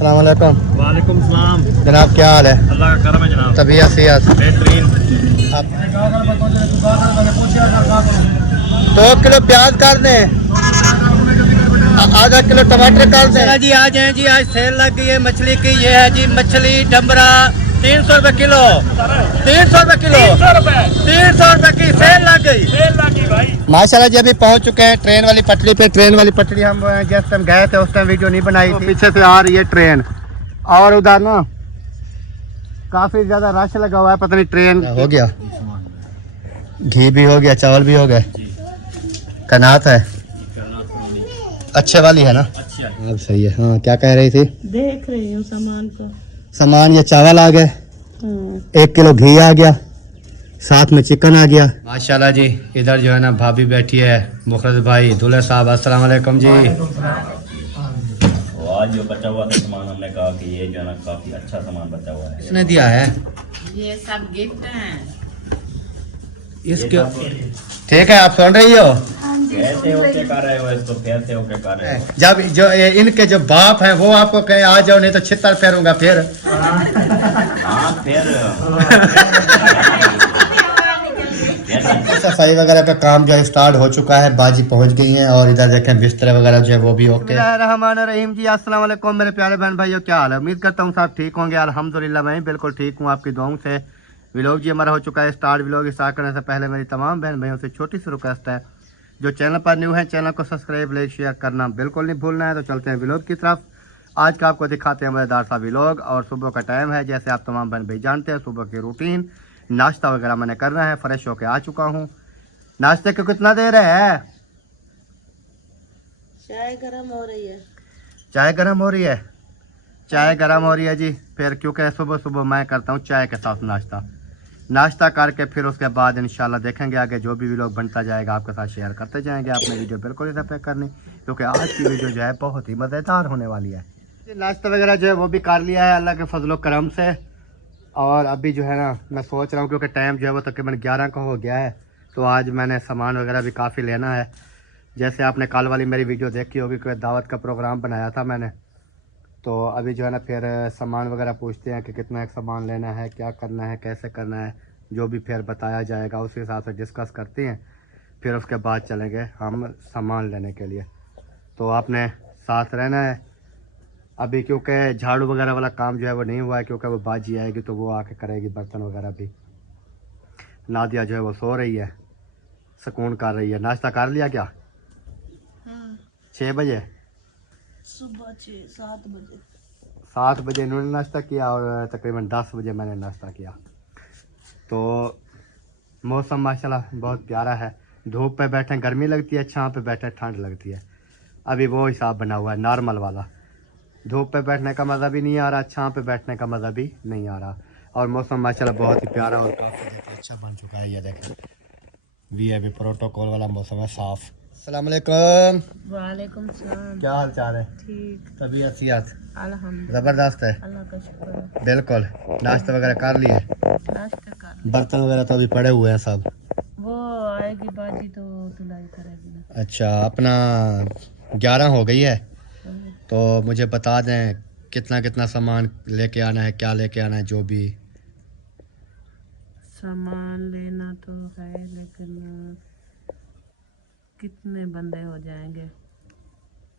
अस्सलाम वालेकुम। वालेकुम सलाम जनाब, क्या हाल है? अल्लाह का करम है जनाब, तबीयत सेहत? बेहतरीन। आप 2 किलो प्याज कर दें, आधा किलो टमाटर कर दें। जी आज हैं जी, आज सेल लग गई है मछली की। ये है जी मछली डमरा 300 रुपए किलो, 300 रुपए किलो, 300 रुपए की सेल लग गई भाई। माशाल्लाह जी अभी पहुंच चुके हैं ट्रेन वाली पटरी पे। ट्रेन वाली पटरी हम जिस टाइम गए थे उस टाइम वीडियो नहीं बनाई थी। पीछे से आ रही है ट्रेन और उधर ना काफी ज्यादा रश लगा हुआ है। पता नहीं ट्रेन हो गया, घी भी हो गया, चावल भी हो गए, कनात है, अच्छे वाली है ना? अब सही है। हाँ, क्या कह रही थी? देख रही हूँ सामान को। सामान ये चावल आ गए, 1 किलो घी आ गया, साथ में चिकन आ गया। माशाल्लाह जी। इधर जो है ना भाभी बैठी है, मुखरद भाई, दूल्हे साहब, अस्सलाम वालेकुम जी। आज जो बचा हुआ था सामान, हमने कहा कि ये जो है ना काफी अच्छा सामान बचा हुआ है। किसने दिया है? ये सब गिफ्ट हैं। इसके ठीक है, आप सुन रही हो? कहते हो के कर रहे हो इसको, फैलते हो के कर रहे हो। जब जो इनके जो बाप हैं वो आपको कहे आ जाओ, नहीं तो छितर फेरूंगा फिर। हाँ फिर सफाई वगैरह का काम जो है स्टार्ट हो चुका है, बाजी पहुंच गई हैं और इधर देखें बिस्तर वगैरह जो है वो भी ओके। रहमान जी, अस्सलाम वालेकुम मेरे प्यारे बहन भाइयों, क्या हाल है? उम्मीद करता हूँ सब ठीक होंगे। अल्हम्दुलिल्लाह मैं बिल्कुल ठीक हूँ, आपकी दुआओं से। व्लॉग जी हमारा हो चुका है स्टार्ट। व्लॉग स्टार्ट करने से पहले मेरी तमाम बहन भाइयों से छोटी सी रिक्वेस्ट है, जो चैनल पर न्यू है चैनल को सब्सक्राइब, लाइक, शेयर करना बिल्कुल नहीं भूलना है। तो चलते हैं व्लॉग की तरफ। आज का आपको दिखाते हैं मज़ेदार सा व्लॉग। और सुबह का टाइम है, जैसे आप तमाम बहन भाई जानते हैं, सुबह की रूटीन नाश्ता वगैरह मैंने करना है। फ्रेश होके आ चुका हूँ। नाश्ते को कितना देर है? चाय गरम हो रही है। चाय गर्म हो रही है? चाय गर्म हो रही है जी। फिर क्योंकि सुबह सुबह मैं करता हूँ चाय के साथ नाश्ता करके फिर उसके बाद इंशाल्लाह देखेंगे आगे जो भी व्लॉग बनता जाएगा आपके साथ शेयर करते जाएंगे। आपने वीडियो बिल्कुल इसे पे करनी, क्योंकि आज की वीडियो जो है बहुत ही मज़ेदार होने वाली है। नाश्ता वगैरह जो है वो भी कर लिया है अल्लाह के फजलो करम से। और अभी जो है ना मैं सोच रहा हूँ, क्योंकि टाइम जो है वो तकरीबन 11 का हो गया है, तो आज मैंने सामान वगैरह भी काफ़ी लेना है। जैसे आपने कल वाली मेरी वीडियो देखी होगी, कोई दावत का प्रोग्राम बनाया था मैंने, तो अभी जो है ना फिर सामान वगैरह पूछते हैं कि कितना एक सामान लेना है, क्या करना है, कैसे करना है, जो भी फिर बताया जाएगा उस हिसाब से डिस्कस करते हैं। फिर उसके बाद चलेंगे हम सामान लेने के लिए। तो आपने साथ रहना है अभी, क्योंकि झाड़ू वगैरह वाला काम जो है वो नहीं हुआ है, क्योंकि वो बाजी आएगी तो वो आके करेगी बर्तन वगैरह भी। नादिया जो है वो सो रही है, सुकून कर रही है। नाश्ता कर लिया क्या? 6 बजे? सुबह 7 बजे। 7 बजे इन्होंने नाश्ता किया और तकरीबन 10 बजे मैंने नाश्ता किया। तो मौसम माशाल्लाह बहुत प्यारा है। धूप पे बैठे गर्मी लगती है, छाँव पे बैठे ठंड लगती है। अभी वो हिसाब बना हुआ है नॉर्मल वाला। धूप पे बैठने का मज़ा भी नहीं आ रहा, छाँव पे बैठने का मज़ा भी नहीं आ रहा। और मौसम माशाल्लाह बहुत ही प्यारा और काफ़ी अच्छा बन चुका है। ये देखें वीआईपी प्रोटोकॉल वाला मौसम है, साफ। अस्सलाम वालेकुम। वालेकुम सलाम। क्या हाल चाल है? ठीक, तबीयत सेहत अल्हम्दुलिल्लाह, ज़बरदस्त है? अल्लाह का शुक्र है। बिल्कुल। नाश्ता वगैरह कर लिए? नाश्ता कर। बर्तन वगैरह तो अभी पड़े हुए हैं सब। वो आएगी बाजी तो धुलाई करेगी ना। अच्छा, अपना 11 हो गई है, तो मुझे बता दें कितना कितना सामान लेके आना है, क्या लेके आना है, जो भी सामान लेना तो है, लेकिन कितने बंदे हो जाएंगे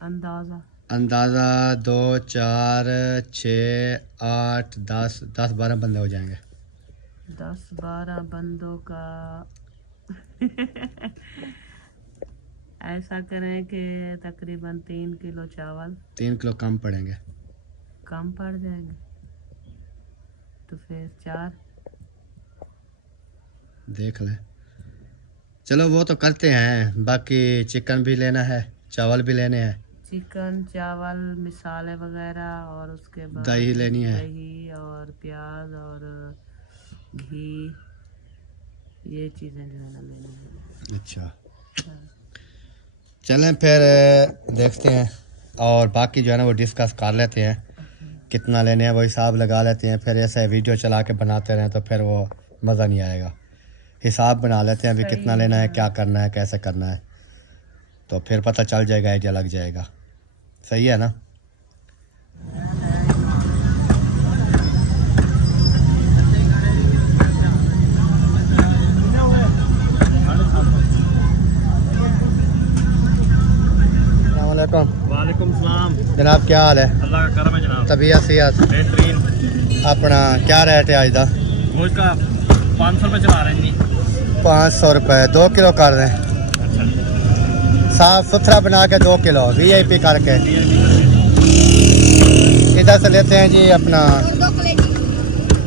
अंदाज़ा? अंदाज़ा 2 4 6 8 10 12 बंदे हो जाएंगे। 10-12 बंदों का ऐसा करें कि तकरीबन 3 किलो चावल। 3 किलो कम पड़ेंगे। कम पड़ जाएंगे तो फिर 4। देख लें, चलो वो तो करते हैं। बाकी चिकन भी लेना है, चावल भी लेने हैं, चिकन, चावल, मिसाले वगैरह, और उसके बाद दही लेनी है। दही और प्याज और घी, ये चीज़ें जो है ना लेनी है। अच्छा, चलें फिर देखते हैं और बाकी जो है ना वो डिस्कस कर लेते हैं, कितना लेने हैं वो हिसाब लगा लेते हैं। फिर ऐसे वीडियो चला के बनाते रहें तो फिर वो मज़ा नहीं आएगा। हिसाब बना लेते हैं अभी कितना लेना है, क्या करना है, कैसे करना है, तो फिर पता चल जाएगा, आइडिया लग जाएगा। सही है ना? जनाब क्या हाल है? अल्लाह का करम है जनाब, तबीयत सेहत बेहतरीन। अपना क्या रेट है आज का? गोश्त का 500 रुपये चला रहे हैं जी। 500 रुपये 2 किलो कर दें, साफ सुथरा बना के 2 किलो VIP करके। इधर से लेते हैं जी अपना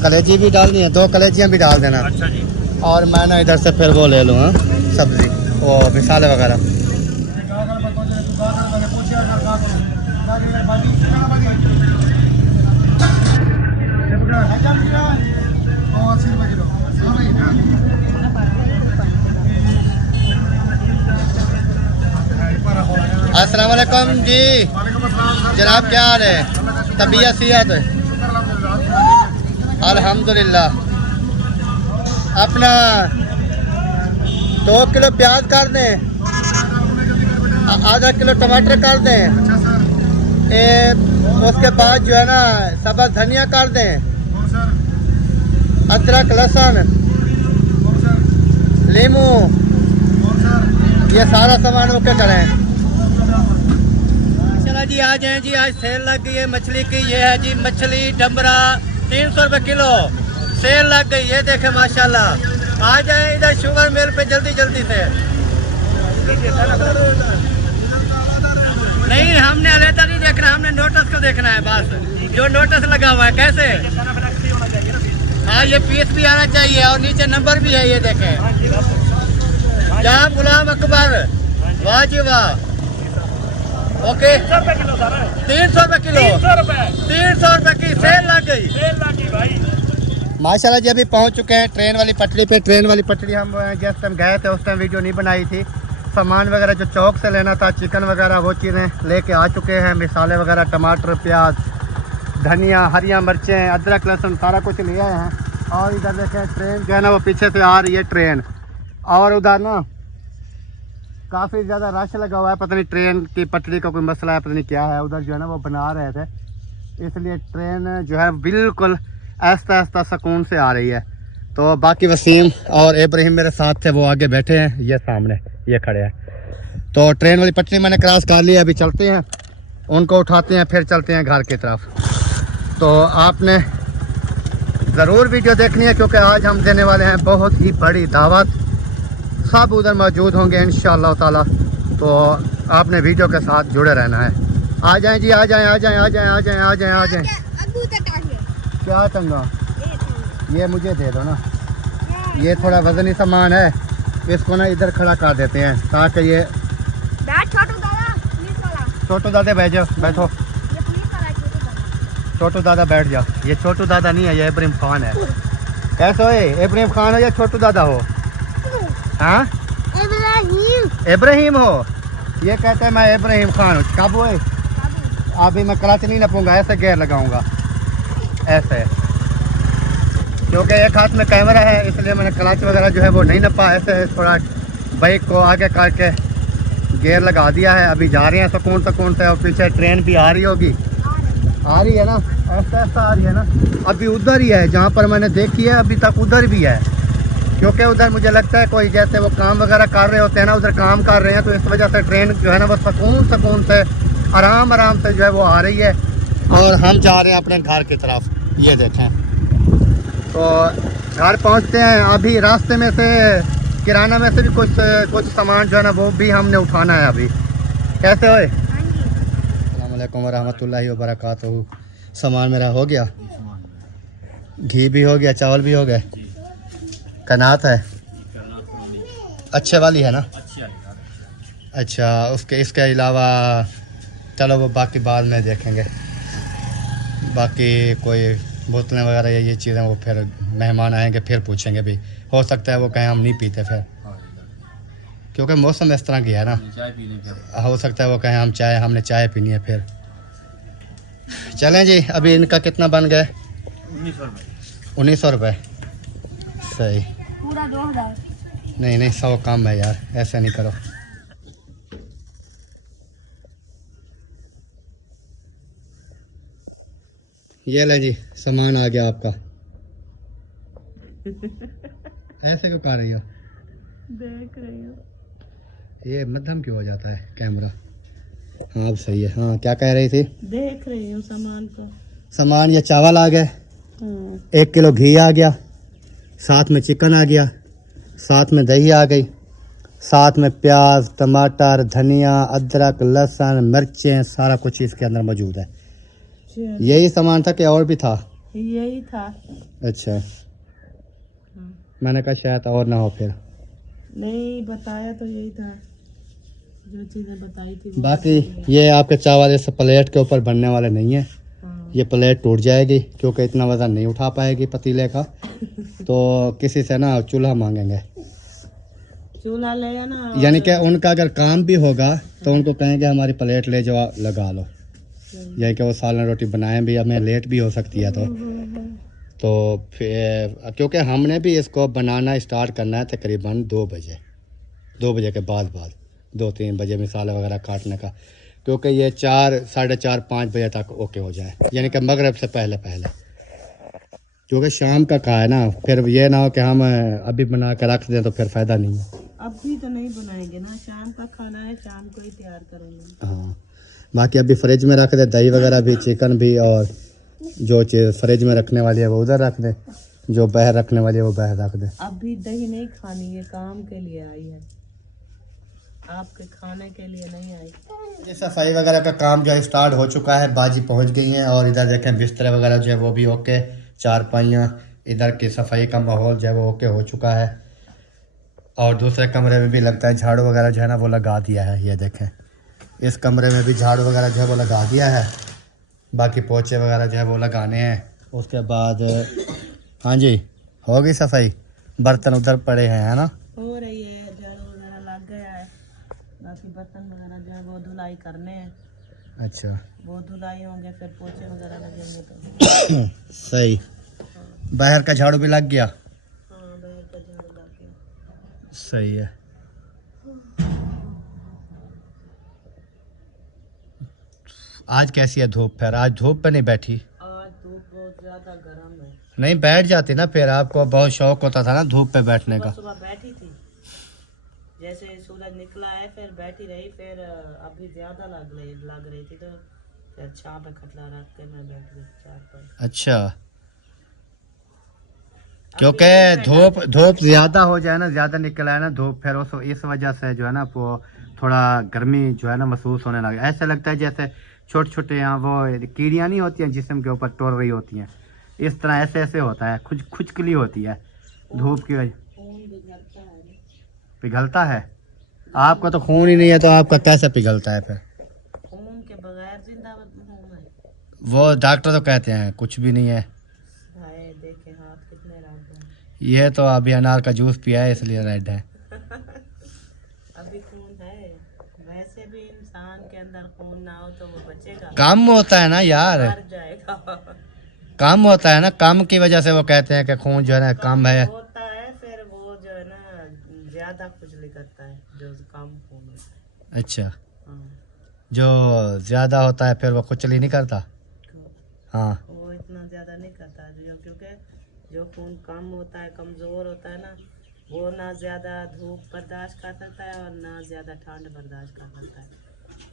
कलेजी भी डालनी है, 2 कलेजियाँ भी डाल देना। अच्छा जी। और मैं ना इधर से फिर वो ले लूँ सब्जी, वो मिसाले वगैरह। अस्सलाम वालेकुम जी जनाब, क्या हाल है? तबीयत सेहत? अल्हम्दुलिल्लाह। अपना 2 किलो प्याज कर दें, आधा किलो टमाटर कर दें, उसके बाद जो है ना सब्ज़ धनिया कर दें, अदरक लहसुन लीमू, ये सारा सामान ओके करें। चला जी आ जाएं जी, आज सेल लग गई है मछली की। ये है जी मछली डंबरा 300 रुपये किलो सेल लग गई। ये देखें माशाल्लाह। आ जाएं इधर शुगर मिल पे जल्दी जल्दी से। नहीं हमने अलहदा नहीं देखना, हमने नोटिस को देखना है बस, जो नोटिस लगा हुआ है। कैसे? हाँ ये पीस भी आना चाहिए और नीचे नंबर भी है, ये देखें। जहाँ गुलाम अकबर, वाह जी वाह। ओके 300 रुपये किलो, 300 रुपये की सेल लग गई। माशाल्लाह जी अभी पहुंच चुके हैं ट्रेन वाली पटरी पे। ट्रेन वाली पटरी हम जिस टाइम गए थे उस टाइम वीडियो नहीं बनाई थी। सामान वगैरह जो चौक से लेना था, चिकन वगैरह, वो चीज़ें लेके आ चुके हैं। मिसाले वगैरह, टमाटर, प्याज, धनिया, हरिया मिर्चें, अदरक लहसुन सारा कुछ ले आए हैं। और इधर देखें ट्रेन जो है ना वो पीछे से आ रही है ट्रेन। और उधर ना काफ़ी ज़्यादा रश लगा हुआ है, पता नहीं ट्रेन की पटरी का कोई मसला है, पता नहीं क्या है। उधर जो है ना वो बना रहे थे, इसलिए ट्रेन जो है बिल्कुल आहिस्ता आहिस्ता सुकून से आ रही है। तो बाकी वसीम और इब्राहिम मेरे साथ थे, वो आगे बैठे हैं, ये सामने ये खड़े हैं। तो ट्रेन वाली पटरी मैंने क्रॉस कर ली, अभी चलते हैं, उनको उठाते हैं, फिर चलते हैं घर की तरफ। तो आपने ज़रूर वीडियो देखनी है क्योंकि आज हम देने वाले हैं बहुत ही बड़ी दावत। सब उधर मौजूद होंगे इंशाअल्लाह ताला, तो आपने वीडियो के साथ जुड़े रहना है। आ जाएं जी, आ जाएं, आ जाएं, आ जाएं, आ जाएं, आ जाएं, आ जाएं। क्या टंगा? ये मुझे दे दो ना, ये थोड़ा वजनी सामान है, इसको ना इधर खड़ा कर देते हैं ताकि ये छोटू दादा बैठो, बैठो छोटू दादा बैठ जाओ। ये छोटू दादा नहीं है, ये इब्राहिम खान है। कैसे हो? इब्राहिम खान हो या छोटू दादा हो? हाँ इब्राहिम हो? ये कहते हैं मैं इब्राहिम खान हूँ। कब हुए? अभी मैं क्लच नहीं नपूंगा, ऐसे गेयर लगाऊंगा ऐसे, क्योंकि एक हाथ में कैमरा है इसलिए मैंने क्लच वगैरह जो है वो नहीं नपा। ऐसे थोड़ा बाइक को आगे करके गियर लगा दिया है। अभी जा रहे हैं सुकून सुकून से, और पीछे ट्रेन भी आ रही होगी, आ रही है ना, ऐसा ऐसा आ रही है ना। अभी उधर ही है जहाँ पर मैंने देखी है, अभी तक उधर भी है, क्योंकि उधर मुझे लगता है कोई जैसे वो काम वगैरह कर रहे होते हैं ना, उधर काम कर रहे हैं, तो इस वजह से ट्रेन जो है ना वो सुकून सुकून से आराम आराम से जो है वो आ रही है। और हम जा रहे हैं अपने घर की तरफ, ये देखें। तो घर पहुंचते हैं, अभी रास्ते में से किराना में से भी कुछ सामान जो है ना वो भी हमने उठाना है अभी। कैसे हो? अस्सलाम वालेकुम रहमतुल्लाहि व बरकातहू। सामान मेरा हो गया, घी भी हो गया, चावल भी हो गए, कनात है अच्छे वाली है ना? अच्छा, उसके इसके अलावा चलो वो बाकी बाद में देखेंगे। बाकी कोई बोतलें वगैरह या ये चीज़ें वो फिर मेहमान आएंगे फिर पूछेंगे भी, हो सकता है वो कहें हम नहीं पीते फिर, क्योंकि मौसम इस तरह की है ना, हो सकता है वो कहें हम चाय, हमने चाय पीनी है फिर। चलें जी, अभी इनका कितना बन गए? 1900 रुपये। सही, पूरा 2000। नहीं नहीं 100 कम है यार, ऐसे नहीं करो। ये ले जी, सामान आ गया आपका। ऐसे क्यों कर रही हो? देख रही हूँ। ये मध्यम क्यों हो जाता है कैमरा? हाँ अब सही है। हाँ क्या कह रही थी? देख रही हूँ सामान को। सामान ये चावल आ गए, 1 किलो घी आ गया, साथ में चिकन आ गया, साथ में दही आ गई, साथ में प्याज, टमाटर, धनिया, अदरक, लहसुन, मिर्चें, सारा कुछ इसके अंदर मौजूद है। यही सामान था कि और भी था? यही था। अच्छा, मैंने कहा शायद और ना हो फिर। नहीं बताया तो यही था, जो चीजें बताई थी। बाकी ये आपके चावल इस प्लेट के ऊपर बनने वाले नहीं है। हाँ। ये प्लेट टूट जाएगी क्योंकि इतना वज़न नहीं उठा पाएगी पतीले का। तो किसी से ना चूल्हा मांगेंगे, चूल्हा ले ना। यानी कि उनका अगर काम भी होगा तो उनको कहेंगे हमारी प्लेट ले जाओ लगा लो, यही कि वो सालन रोटी बनाएं भी, हमें लेट भी हो सकती है। तो फिर क्योंकि हमने भी इसको बनाना स्टार्ट करना है तकरीबन 2 बजे, 2 बजे के बाद 2-3 बजे मिसाला वगैरह काटने का, क्योंकि ये 4, 4:30, 5 बजे तक ओके हो जाए, यानी कि मगरिब से पहले पहले, क्योंकि शाम का कहा है ना, फिर ये ना हो कि हम अभी बना के रख दें तो फिर फ़ायदा नहीं है। अभी तो नहीं बनाएंगे ना, शाम का खाना है, शाम को ही तैयार करेंगे। हाँ, बाकी अभी फ्रिज में रख दे, दही वगैरह भी, चिकन भी, और जो चीज़ फ्रिज में रखने वाली है वो उधर रख दे, जो बाहर रखने वाली है वो बाहर रख दे। अभी दही नहीं खानी, ये काम के लिए आई है, आपके खाने के लिए नहीं आई। ये सफाई वगैरह का काम जो है स्टार्ट हो चुका है, बाजी पहुंच गई हैं, और इधर देखें बिस्तर वगैरह जो है वो भी ओके, चारपाइयाँ, इधर की सफाई का माहौल जो है वो ओके हो चुका है। और दूसरे कमरे में भी लगता है झाड़ू वगैरह जो है ना वो लगा दिया है, ये देखें इस कमरे में भी झाड़ू वगैरह जो है वो लगा दिया है, बाकी पोछे वगैरह जो है वो लगाने हैं। उसके बाद हाँ जी हो गई सफाई, बर्तन उधर पड़े हैं, है ना, हो रही है, झाड़ू वगैरह लग गया है, बाकी बर्तन वगैरह जो है वो धुलाई करने हैं। अच्छा वो धुलाई होंगे, फिर पोछे वगैरह लगेंगे तो सही। बाहर का झाड़ू भी लग गया? हाँ, बाहर का झाड़ू लग गया। सही है। आज कैसी है धूप? फिर आज धूप पे नहीं बैठी? आज धूप बहुत ज्यादा गर्म है। नहीं बैठ जाती ना, फिर आपको बहुत शौक होता था ना धूप पे बैठने का। सुबह बैठी थी, जैसे सूरज निकला है फिर बैठी रही, फिर अभी ज्यादा लग रही थी, तो फिर छांव पे खटला रख के मैं बैठ गई चार पर। अच्छा, क्योंकि धूप ज्यादा हो जाए ना, ज्यादा निकल आए ना धूप, फिर उस इस वजह से जो है ना वो थोड़ा गर्मी जो है ना महसूस होने लगा। ऐसा लगता है जैसे छोटे छोटे यहाँ वो कीड़ियाँ नहीं होती हैं जिस्म के ऊपर टोर रही होती हैं, इस तरह ऐसे ऐसे होता है, खुजकली होती है धूप की वजह। पिघलता है? आपका तो खून ही नहीं है, तो आपका कैसे पिघलता है फिर? खून के बगैर जिंदा हूं मैं। वो डॉक्टर तो कहते हैं कुछ भी नहीं है। हाय देखे हाथ कितने रेड हैं। ये तो अभी अनार का जूस पिया है इसलिए रेड है। अभी खून है, वैसे भी इंसान के अंदर खून ना हो तो वो बचेगा, कम होता है ना यार, मर जाएगा। कम होता है ना, कम की वजह से वो कहते हैं कि खून जो है ना कम है। होता है, फिर वो जो है ना ज्यादा खुजली करता है जो कम खून होता है। अच्छा, हाँ, जो ज्यादा होता है फिर वो खुजली नहीं करता? हाँ, वो इतना ज्यादा नहीं करता जो, क्योंकि जो खून कम होता है, कमजोर होता है ना, वो ना ज्यादा धूप बर्दाश्त कर सकता है और ना ज्यादा ठंड बर्दाश्त कर सकता है,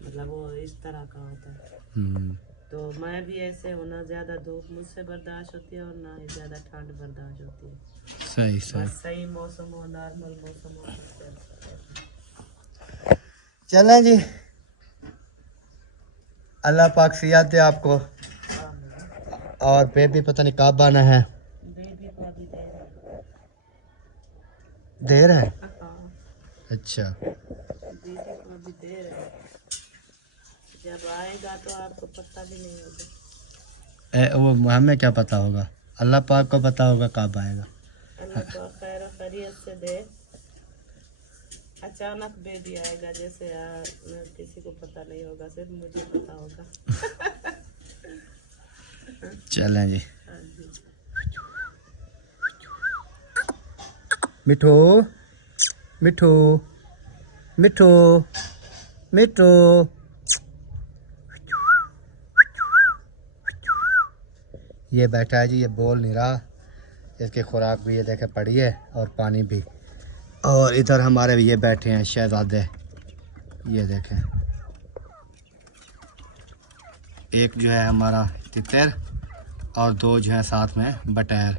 मतलब वो इस तरह का होता है। तो मैं भी ऐसे हूँ, ना ज्यादा धूप मुझसे बर्दाश्त होती है और ना ही ज्यादा ठंड बर्दाश्त होती है। सही सही। बस सही मौसम हो, नॉर्मल मौसम हो सकता है। चलें जी, अल्लाह पाक सियात दे आपको। और बेबी पता नहीं कब आना है? बेबी को अभी देर है? हाँ, अच्छा, बेबी को अभी देर है, जब आएगा तो आपको पता भी नहीं होगा। वो हमें क्या पता होगा, अल्लाह पाक को पता होगा कब आएगा। अल्लाह तो खैर खैरियत से दे। अचानक बेबी आएगा, जैसे किसी को पता नहीं होगा, सिर्फ मुझे पता होगा। चलें जी। हाँ जी। मिठू मिठू मिठू मिठू, ये बैठा है जी, ये बोल नहीं रहा, इसकी खुराक भी ये देखे पड़ी है और पानी भी। और इधर हमारे ये बैठे हैं शहजादे, ये देखें एक जो है हमारा तितर और 2 जो है साथ में बटैर,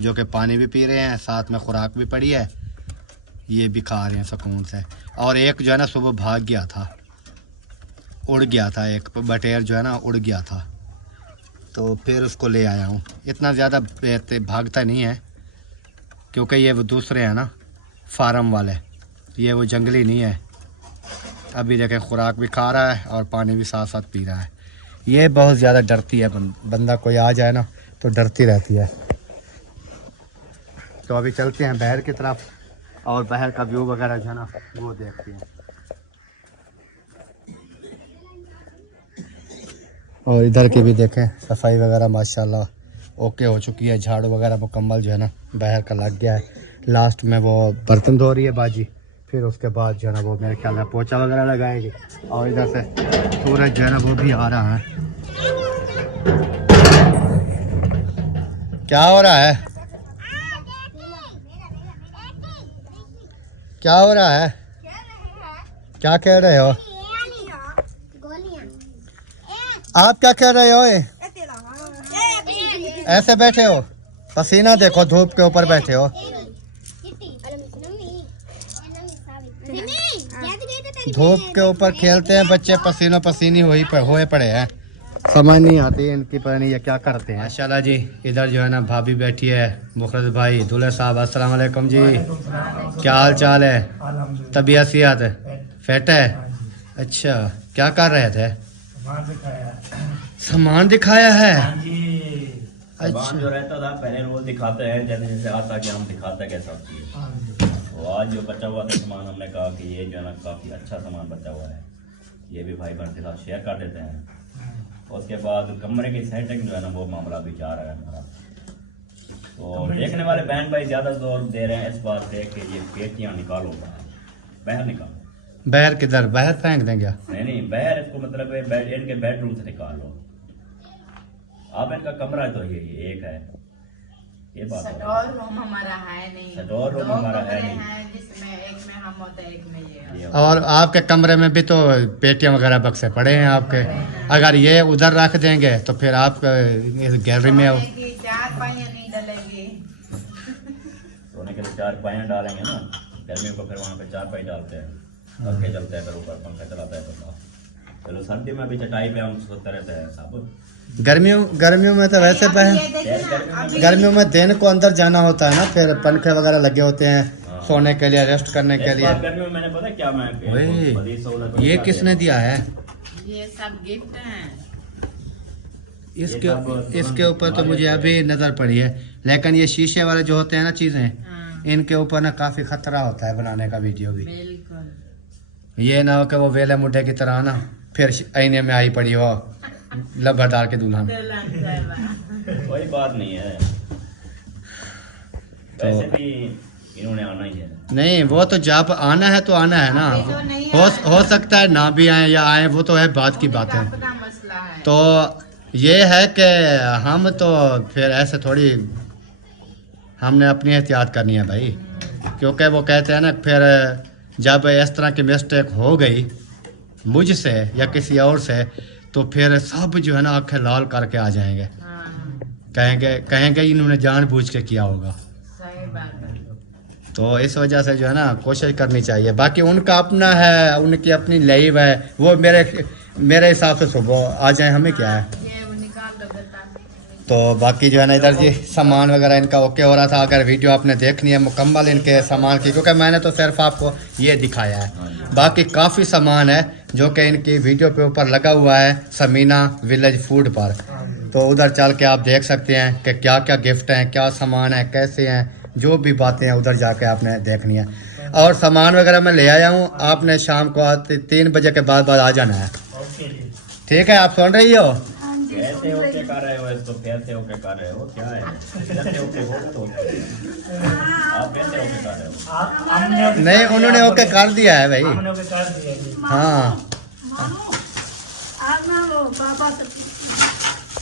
जो कि पानी भी पी रहे हैं, साथ में खुराक भी पड़ी है, ये भी खा रहे हैं सुकून से। और एक जो है ना सुबह भाग गया था, उड़ गया था, एक बटेर जो है ना उड़ गया था, तो फिर उसको ले आया हूँ। इतना ज़्यादा भागता नहीं है क्योंकि ये वो दूसरे हैं ना फार्म वाले, ये वो जंगली नहीं है। अभी देखें खुराक भी खा रहा है और पानी भी साथ साथ पी रहा है। ये बहुत ज़्यादा डरती है, बंदा कोई आ जाए ना तो डरती रहती है। तो अभी चलते हैं बहर की तरफ और बहर का व्यू वगैरह जो है ना वो देखते हैं। और इधर की भी देखें सफाई वगैरह माशाल्लाह ओके हो चुकी है, झाड़ू वगैरह मुकम्मल जो है ना बहर का लग गया है। लास्ट में वो बर्तन धो रही है बाजी, फिर उसके बाद जो है ना वो मेरे ख्याल में पोछा वगैरह लगाएगी। और इधर से सूरज जो है ना वो भी आ रहा है। क्या हो रहा है, क्या हो रहा है, क्या कह रहे हो आप, क्या कह रहे हो? ऐसे बैठे हो, पसीना देखो, धूप के ऊपर बैठे हो। धूप के ऊपर खेलते हैं बच्चे, पसीनो पसीनी हुए पड़े हैं, समझ नहीं आती इनकी, पता नहीं ये क्या करते हैं। माशाल्लाह जी, इधर जो है ना भाभी बैठी है, मुखरस भाई, दूल्हे साहब, अस्सलाम वालेकुम जी, क्या हाल चाल है? तबीयत सियात फिट है? अच्छा, क्या कर रहे थे? सामान दिखाया है। सामान जो रहता था पहले वो दिखाते हैं, जैसे जैसे आता कि हम दिखाते हैं कैसा चीज़। तो आज जो बचा हुआ था सामान, हमने कहा कि ये जो है ना काफ़ी अच्छा सामान बचा हुआ है, ये भी भाई बहन के साथ शेयर कर देते हैं। उसके बाद कमरे की सेटिंग जो है ना वो मामला भी जा रहा है हमारा। तो देखने वाले बहन भाई ज़्यादा जोर दे रहे हैं इस बात पे कि ये पेटियाँ निकालो, बाहर निकालो। बहर किधर, बहर फेंक देंगे? नहीं, बहर इसको मतलब इनके बेडरूम से निकाल लो आप। इनका कमरा तो ये एक है, ये बात है। स्टोर रूम हमारा है नहीं, स्टोर रूम हमारा है नहीं, जिसमें एक में हम होते हैं, एक में ये। और आपके कमरे में भी तो पेटियां वगैरह बक्से पड़े हैं आपके, अगर ये उधर रख देंगे तो फिर आप इस गैलरी में हो। 4 पाइयां नहीं डलेगी, सोने के लिए 4 पाइयां डालेंगे ना, गर्मियों को फिर वहाँ पे 4 पाई डालते हैं, पंखे चलते हैं, फिर ऊपर पंखा चलाता है तो चलो। सर्दी में भी चटाई पे हम सोते रहते हैं सब। गर्मियों में तो वैसे गर्मियों में दिन को अंदर जाना होता है ना, फिर पंखे वगैरह लगे होते हैं सोने के लिए, रेस्ट करने के लिए। गर्मियों में मैंने पता क्या मैं ये किसने दिया है? ये सब गिफ्ट हैं। इसके ऊपर तो मुझे अभी नजर पड़ी है, लेकिन ये शीशे वाले जो होते हैं ना चीजें, इनके ऊपर ना काफी खतरा होता है बनाने का वीडियो भी। बिल्कुल, ये ना हो कि वो वेले मुड्ढे की तरह ना फिर आईने में आई पड़ी हो लबरदार के दुल्हन। कोई बात नहीं है, वैसे भी इन्होंने आना ही है। नहीं, वो तो जब आना है तो आना है ना, हो सकता है ना भी आए या आए, वो तो है बात की बात है। अपना मसला है। तो ये है कि हम तो फिर ऐसे थोड़ी, हमने अपनी एहतियात करनी है भाई, क्योंकि वो कहते हैं ना फिर जब इस तरह की मिस्टेक हो गई मुझसे या किसी और से, तो फिर सब जो है ना आंखें लाल करके आ जाएंगे, कहेंगे इन्होंने जानबूझ के किया होगा। सही बात है। तो इस वजह से जो है ना कोशिश करनी चाहिए। बाकी उनका अपना है, उनकी अपनी लाइफ है, वो मेरे हिसाब से सुबह आ जाए, हमें क्या है। ये वो निकाल दो बेटा। तो बाकी जो है ना इधर जी सामान वगैरह इनका ओके हो रहा था। अगर वीडियो आपने देखनी है मुकम्मल इनके सामान की, क्योंकि मैंने तो सिर्फ आपको ये दिखाया है, बाकी काफ़ी सामान है जो कि इनकी वीडियो पे ऊपर लगा हुआ है समीना विलेज फूड पर। तो उधर चल के आप देख सकते हैं कि क्या क्या गिफ्ट हैं, क्या सामान है, कैसे हैं, जो भी बातें हैं उधर जाके आपने देखनी है। और सामान वगैरह मैं ले आया हूँ, आपने शाम को 3 बजे के बाद आ जाना है, ठीक है? आप सुन रही हो? कैसे ओके कर रहे हो इसको, कैसे ओके कर रहे हो, क्या है कैसे ओके हो तो आप कैसे ओके कर रहे हो? नहीं, उन्होंने ओके कर दिया है भाई। हाँ,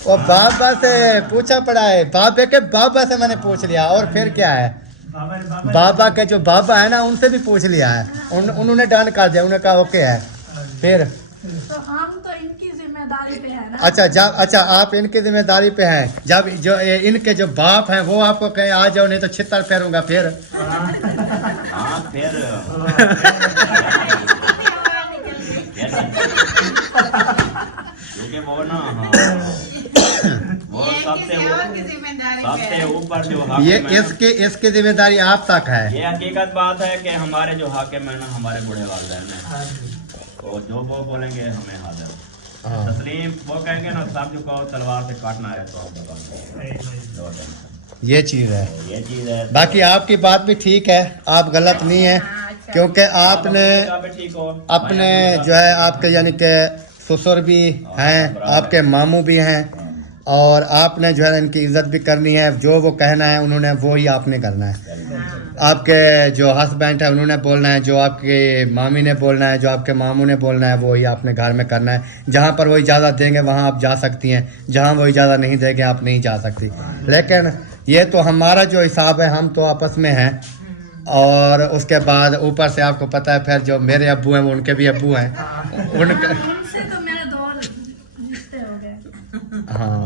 वो बाबा से पूछा पड़ा है, बाबा से मैंने पूछ लिया, और फिर क्या है, बाबा के जो बाबा है ना उनसे भी पूछ लिया है, उन्होंने डन कर दिया, उन्होंने कहा ओके है। फिर तो हम तो इनकी जिम्मेदारी पे है ना। अच्छा आप इनकी जिम्मेदारी पे हैं। जब जो इनके जो बाप हैं वो आपको कहे आ जाओ, नहीं तो छितर फेरूंगा फिर। हाँ फिर क्योंकि वो ना वो सबसे ऊपर जो ये हाकिम है इसकी जिम्मेदारी आप तक है। ये हकीकत बात है कि हमारे जो हाकिम है ना, हमारे बूढ़े वालिदैन हैं, तो जो वो बोलेंगे हमें हाजिर। हाँ। तस्लीम वो कहेंगे ना, सब जो कहो तलवार से काटना है तो आप बता दो। ये चीज है। ये चीज है। बाकी आपकी बात भी ठीक है, आप गलत नहीं है, क्योंकि आपने ठीक हो अपने जो है आपके यानी कि ससुर भी हैं, आपके मामू भी हैं, और आपने जो है इनकी इज्जत भी करनी है। जो वो कहना है उन्होंने वो ही आपने करना है। आपके जो हस्बैंड है उन्होंने बोलना है, जो आपके मामी ने बोलना है, जो आपके मामू ने बोलना है, वो ही आपने घर में करना है। जहाँ पर वो इजाज़त देंगे वहाँ आप जा सकती हैं, जहाँ वो इजाज़त नहीं देंगे आप नहीं जा सकती। लेकिन ये तो हमारा जो हिसाब है, हम तो आपस में हैं, और उसके बाद ऊपर से आपको पता है फिर जो मेरे अब्बू हैं वो उनके भी अब्बू हैं, उनके उनसे तो मेरे दो रिश्ते हो गए। हाँ,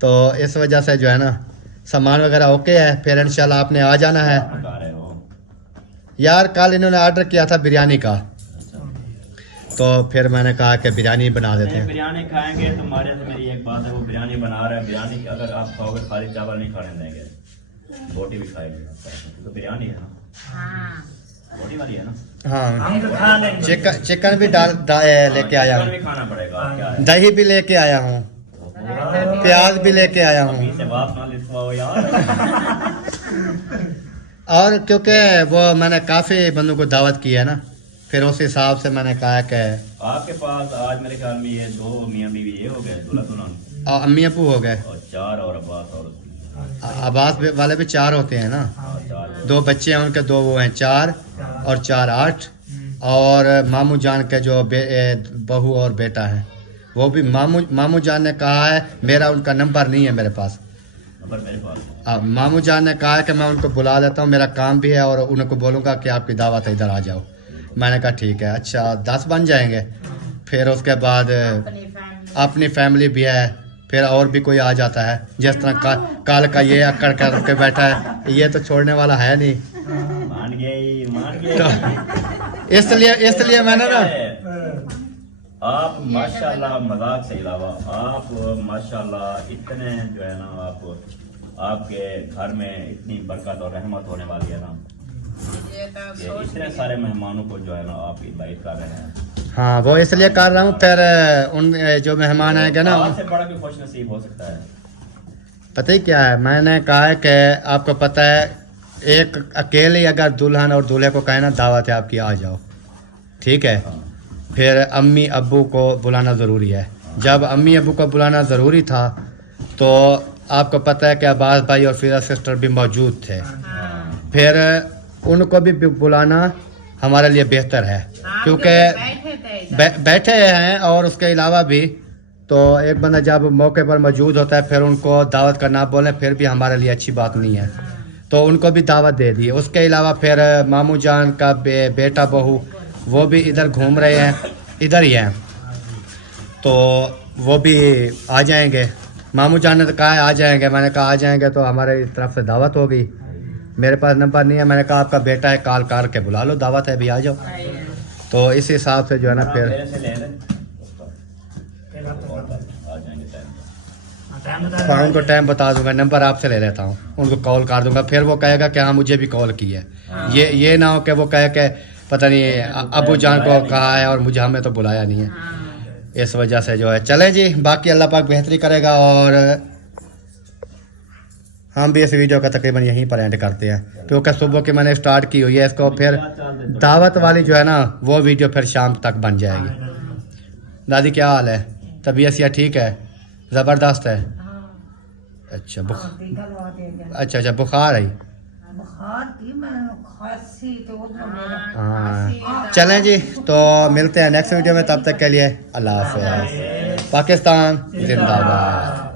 तो इस वजह से जो है ना सामान वगैरह ओके है। फिर इंशाल्लाह आपने आ जाना है। बता रहे हो। यार कल इन्होंने ऑर्डर किया था बिरयानी का, तो फिर मैंने कहा कि बिरयानी बना देते नहीं, हैं। बिरयानी खाएंगे तुम्हारे से मेरी एक बात है, वो बिरयानी बना रहा है। बिरयानी अगर आप खाओगे खाली चावल नहीं खाने देंगे, रोटी भी खाएंगे। तो बिरयानी है ना, हाँ रोटी वाली है ना, हाँ, चिकन भी लेके आया चिकन हूँ, भी खाना पड़ेगा। क्या है, दही भी लेके आया हूँ, प्याज भी लेके आया हूँ। अभी से बात ना लिखवाओ यार। और क्योंकि वो मैंने काफ़ी बंदों को दावत की है ना, फिर उस हिसाब से मैंने कहा कि आपके पास आज मेरे ख्याल में ये 2 मियाँ बीवी ये हो गए, दूल्हा दुल्हन, अम्मी अबू हो गए, और 4 और अब्बास और वाले भी 4 होते हैं ना। 4। 2 बच्चे हैं उनके, 2 वो हैं, 4 और 4 8। और मामू जान के जो बहू और बेटा है, वो भी मामू जान ने कहा है, मेरा उनका नंबर नहीं है मेरे पास। नंबर मेरे पास है। मामू जान ने कहा है कि मैं उनको बुला देता हूँ, मेरा काम भी है, और उनको बोलूँगा कि आपकी दावत है, इधर आ जाओ। मैंने कहा ठीक है। अच्छा 10 बन जाएंगे, फिर उसके बाद अपनी फैमिली भी है, फिर और भी कोई आ जाता है। जिस तरह काल का ये अक्कड़ करके बैठा है, ये तो छोड़ने वाला है नहीं। मान गए तो इसलिए मैंने ना आप माशाल्लाह, मजाक से अलावा आप माशाल्लाह इतने जो है ना, आपके घर में इतनी बरकत और रहमत होने वाली है ना, ये तो कि इतने सारे मेहमानों को जो है ना आप इनवाइट कर रहे हैं। हाँ, वो इसलिए कर रहा हूँ, फिर उन जो मेहमान आएंगे ना, आपसे बड़ा भी खुश नसीब हो सकता है। पता ही क्या है, मैंने कहा है कि आपको पता है, एक अकेले अगर दुल्हन और दूल्हे को कहे ना दावत है आपकी, आ जाओ, ठीक है, फिर अम्मी अब्बू को बुलाना ज़रूरी है। जब अम्मी अब्बू को बुलाना ज़रूरी था, तो आपको पता है कि अब्बास भाई और फिजा सिस्टर भी मौजूद थे, फिर उनको भी बुलाना हमारे लिए बेहतर है, क्योंकि बैठे हैं। और उसके अलावा भी तो एक बंदा जब मौके पर मौजूद होता है, फिर उनको दावत का ना बोलें, फिर भी हमारे लिए अच्छी बात नहीं है, तो उनको भी दावत दे दी। उसके अलावा फिर मामू जान का बेटा बहू वो भी इधर घूम रहे हैं, इधर ही हैं, तो वो भी आ जाएंगे। मामू जान ने तो कहा है आ जाएंगे, मैंने कहा आ जाएंगे, तो हमारे तरफ से दावत हो गई। मेरे पास नंबर नहीं है, मैंने कहा आपका बेटा है, कॉल करके बुला लो, दावत है भी, आ जाओ। तो इस हिसाब से जो है ना फिर मेरे से ले लें, आ जाएंगे टाइम पे। हाँ, उनको टाइम बता दूंगा, नंबर आपसे ले लेता हूँ, उनको कॉल कर दूंगा। फिर वो कहेगा कि हाँ मुझे भी कॉल की है। ये ना हो कि वो कहे कि पता नहीं अबू जान को कहा है और मुझे हमें तो बुलाया नहीं है। इस वजह से जो है चले जी, बाकी अल्लाह पाक बेहतरी करेगा। और हम भी इस वीडियो का तकरीबन यहीं पर एंड करते हैं, क्योंकि सुबह की मैंने स्टार्ट की हुई है इसको, फिर दावत वाली जो है ना वो वीडियो फिर शाम तक बन जाएगी। दादी क्या हाल है, तबीयत या ठीक है, ज़बरदस्त है? अच्छा अच्छा बुखार है। हाँ चलें जी, तो मिलते हैं नेक्स्ट वीडियो में, तब तक के लिए अल्लाह हाफ़िज़। पाकिस्तान जिंदाबाद।